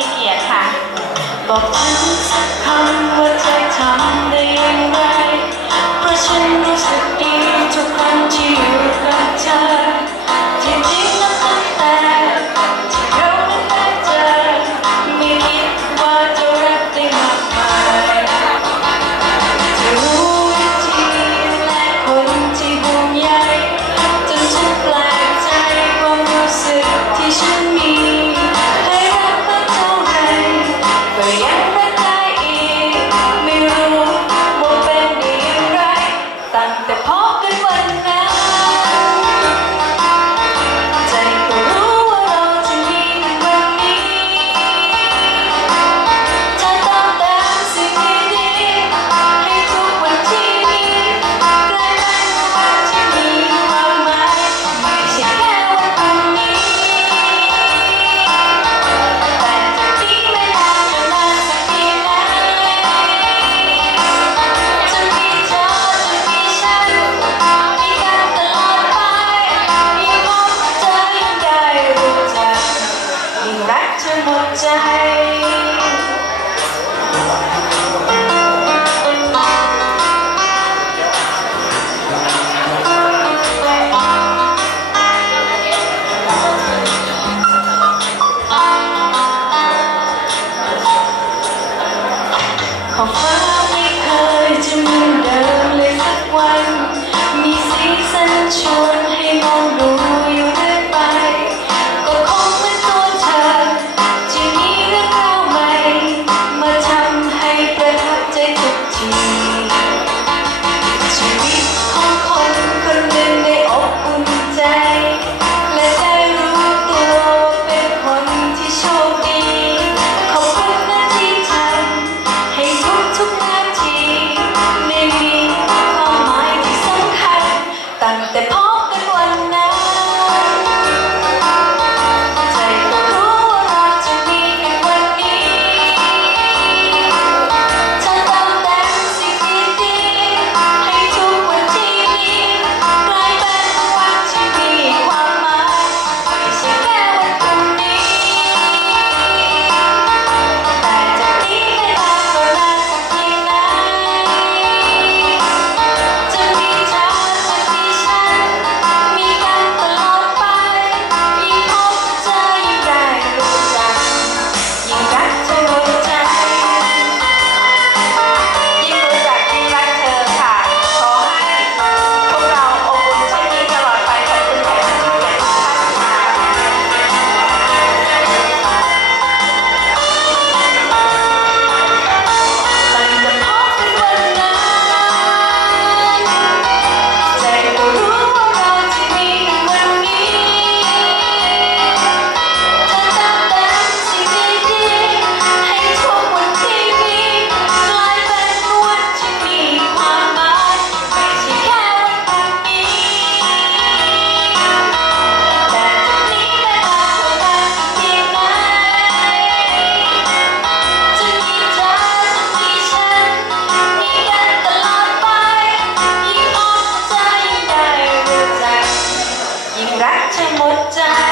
มีเกียรค่ะ บอกฉันสักคำว่าเธอทำได้ยังไงเพราะฉันรู้สึกดี time. that all 짠